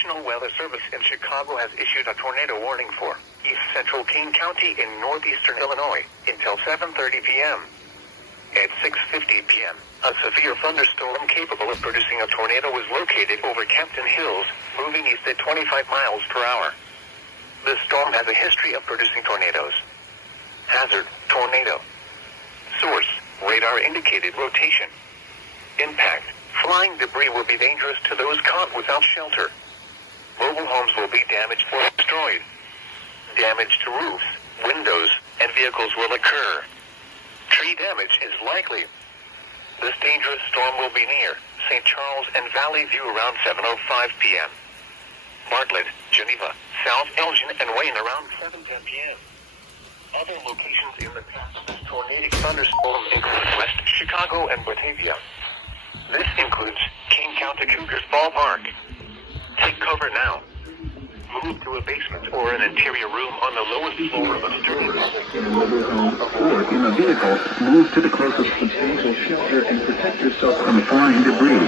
National Weather Service in Chicago has issued a tornado warning for East Central King County in northeastern Illinois until 7:30 p.m. At 6:50 p.m., a severe thunderstorm capable of producing a tornado was located over Campton Hills, moving east at 25 miles per hour. The storm has a history of producing tornadoes. Hazard: tornado. Source: radar indicated rotation. Impact: flying debris will be dangerous to those caught without shelter. Mobile homes will be damaged or destroyed. Damage to roofs, windows, and vehicles will occur. Tree damage is likely. This dangerous storm will be near St. Charles and Valley View around 7:05 p.m. Bartlett, Geneva, South Elgin, and Wayne around 7:10 p.m. Other locations in the path of this tornadic thunderstorm include West Chicago and Batavia. This includes King County Cougars Ballpark. Take cover now. Move to a basement or an interior room on the lowest floor of a sturdy building. Or in a vehicle, move to the closest substantial shelter and protect yourself from flying debris.